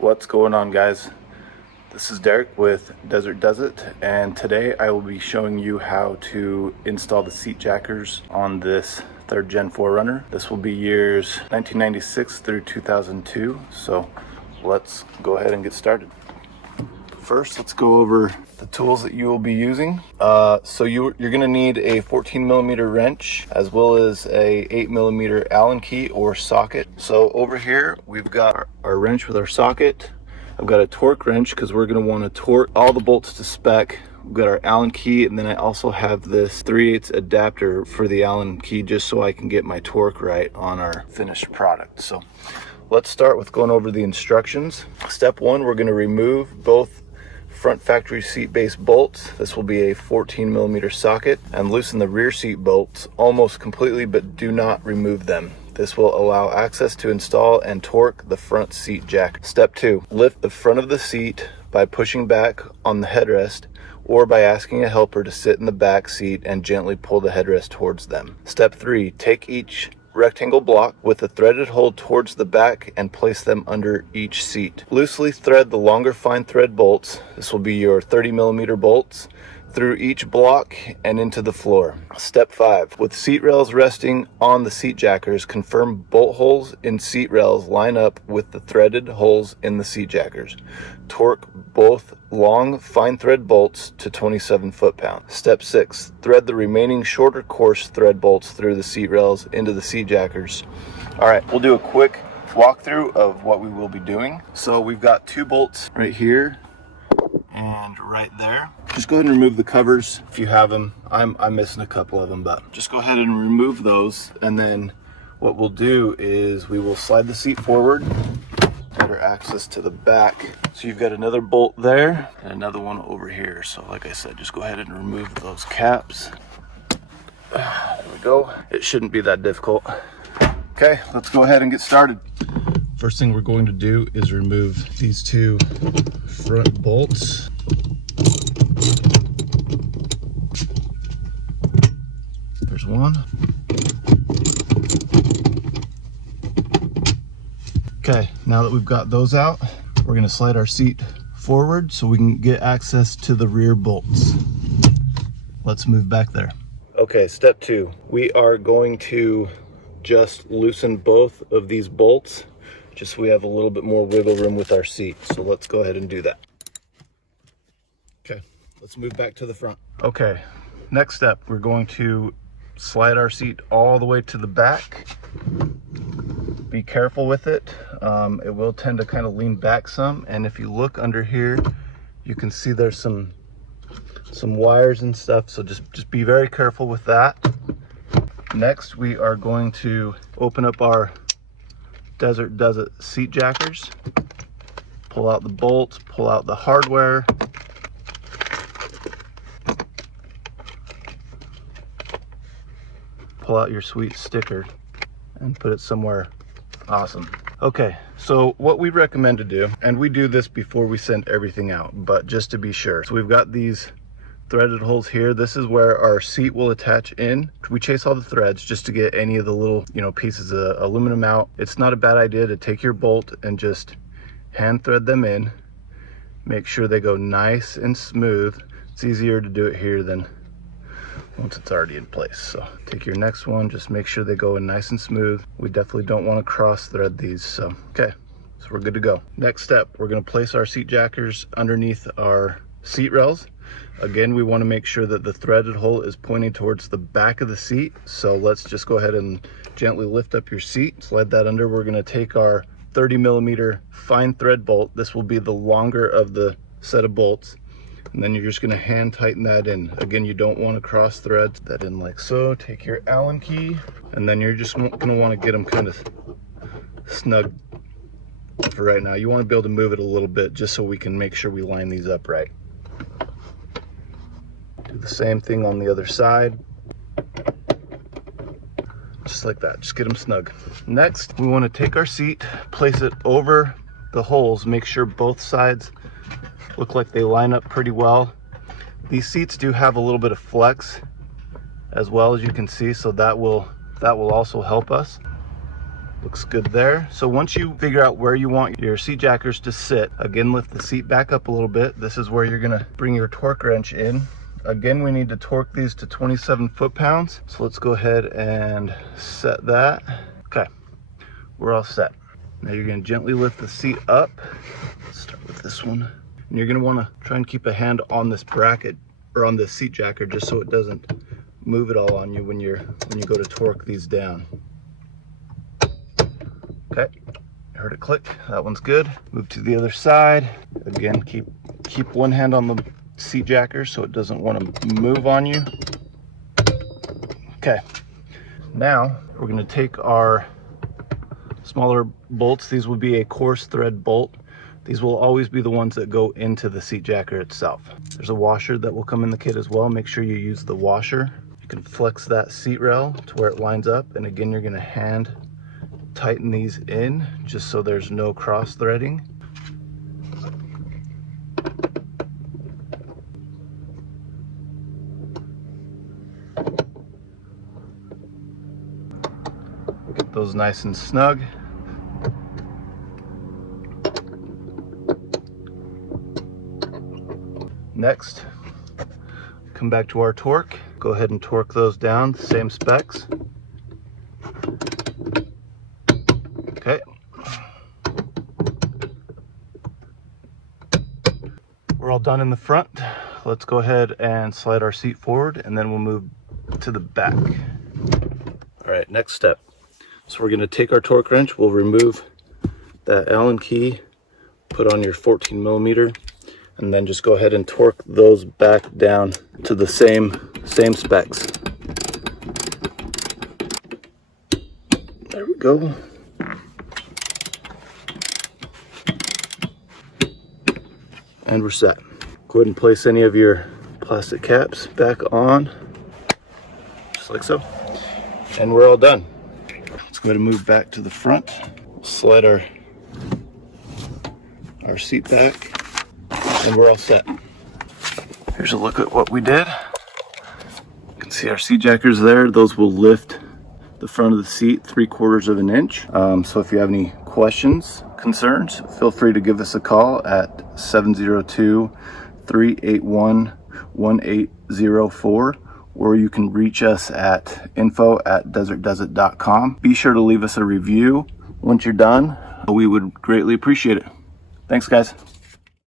What's going on, guys? This is Derek with Desert Does It, and today I will be showing you how to install the seat jackers on this 3rd Gen 4Runner. This will be years 1996 through 2002, so let's go ahead and get started. First, let's go over the tools that you will be using. So you're going to need a 14mm wrench as well as a 8mm Allen key or socket. So over here we've got our wrench with our socket. I've got a torque wrench because we're going to want to torque all the bolts to spec. We've got our Allen key, and then I also have this 3/8 adapter for the Allen key just so I can get my torque right on our finished product. So let's start with going over the instructions. Step 1, we're going to remove both front factory seat base bolts. This will be a 14mm socket, and loosen the rear seat bolts almost completely, but do not remove them. This will allow access to install and torque the front seat jack. Step 2, lift the front of the seat by pushing back on the headrest or by asking a helper to sit in the back seat and gently pull the headrest towards them. Step 3, take each rectangle block with a threaded hole towards the back and place them under each seat. Loosely thread the longer fine thread bolts, this will be your 30mm bolts, through each block and into the floor. Step 5, with seat rails resting on the seat jackers, confirm bolt holes in seat rails line up with the threaded holes in the seat jackers. Torque both long fine thread bolts to 27 foot-pounds. Step 6, thread the remaining shorter course thread bolts through the seat rails into the seat jackers. All right, we'll do a quick walkthrough of what we will be doing. So we've got 2 bolts right here and right there. Just go ahead and remove the covers if you have them. I'm missing a couple of them, but just go ahead and remove those, and then what we'll do is we will slide the seat forward, better access to the back. So you've got another bolt there and another one over here. So like I said, just go ahead and remove those caps. There we go. It shouldn't be that difficult. Okay, let's go ahead and get started. First thing we're going to do is remove these 2 front bolts. There's one. Okay, now that we've got those out, we're going to slide our seat forward so we can get access to the rear bolts. Let's move back there. Okay, step 2. We are going to just loosen both of these bolts just so we have a little bit more wiggle room with our seat. So let's go ahead and do that. Okay, let's move back to the front. Okay, next step, we're going to slide our seat all the way to the back. Be careful with it. It will tend to kind of lean back some, and if you look under here, you can see there's some wires and stuff, so just be very careful with that. Next, we are going to open up our Desert Does It seat jackers. Pull out the bolts, pull out the hardware. Pull out your sweet sticker and put it somewhere awesome. Okay, so what we recommend to do, and we do this before we send everything out, but just to be sure. So we've got these threaded holes here. This is where our seat will attach in. We chase all the threads just to get any of the little, pieces of aluminum out. It's not a bad idea to take your bolt and just hand thread them in. Make sure they go nice and smooth. It's easier to do it here than once it's already in place. So take your next one, just make sure they go in nice and smooth. We definitely don't want to cross thread these. So, okay, so we're good to go. Next step, we're going to place our seat jackers underneath our seat rails. Again, we want to make sure that the threaded hole is pointing towards the back of the seat. So let's just go ahead and gently lift up your seat, slide that under. We're going to take our 30mm fine thread bolt. This will be the longer of the set of bolts. And then you're just going to hand tighten that in. Again, you don't want to cross thread that in like so. Take your Allen key, and then you're just going to want to get them kind of snug for right now. You want to be able to move it a little bit just so we can make sure we line these up right. Do the same thing on the other side. Just like that, just get them snug. Next, we want to take our seat, place it over the holes, make sure both sides look like they line up pretty well. These seats do have a little bit of flex as well, as you can see, so that will also help us. Looks good there. So once you figure out where you want your seat jackers to sit, again, lift the seat back up a little bit. This is where you're gonna bring your torque wrench in. Again, we need to torque these to 27 foot-pounds. So let's go ahead and set that. Okay, we're all set. Now you're gonna gently lift the seat up. Let's start with this one. And you're gonna wanna try and keep a hand on this bracket or on this seat jacker just so it doesn't move it all on you when you go to torque these down. Okay, heard it click. That one's good. Move to the other side. Again, keep one hand on the seat jacker so it doesn't want to move on you. Okay, now we're going to take our smaller bolts. These will be a coarse thread bolt. These will always be the ones that go into the seat jacker itself. There's a washer that will come in the kit as well. Make sure you use the washer. You can flex that seat rail to where it lines up, and again, you're going to hand tighten these in just so there's no cross threading. Get those nice and snug. Next, come back to our torque. Go ahead and torque those down, same specs. Okay. We're all done in the front. Let's go ahead and slide our seat forward, and then we'll move to the back. All right, next step. So we're going to take our torque wrench. We'll remove that Allen key, put on your 14 millimeter, and then just go ahead and torque those back down to the same specs. There we go. And we're set. Go ahead and place any of your plastic caps back on, just like so. And we're all done. Let's go ahead and move back to the front. Slide our seat back, and we're all set. Here's a look at what we did. You can see our seat jackers there. Those will lift the front of the seat 3/4 of an inch. So if you have any questions, concerns, feel free to give us a call at 702-381-1804, or you can reach us at info@desertdoesit.com. Be sure to leave us a review once you're done. We would greatly appreciate it. Thanks, guys.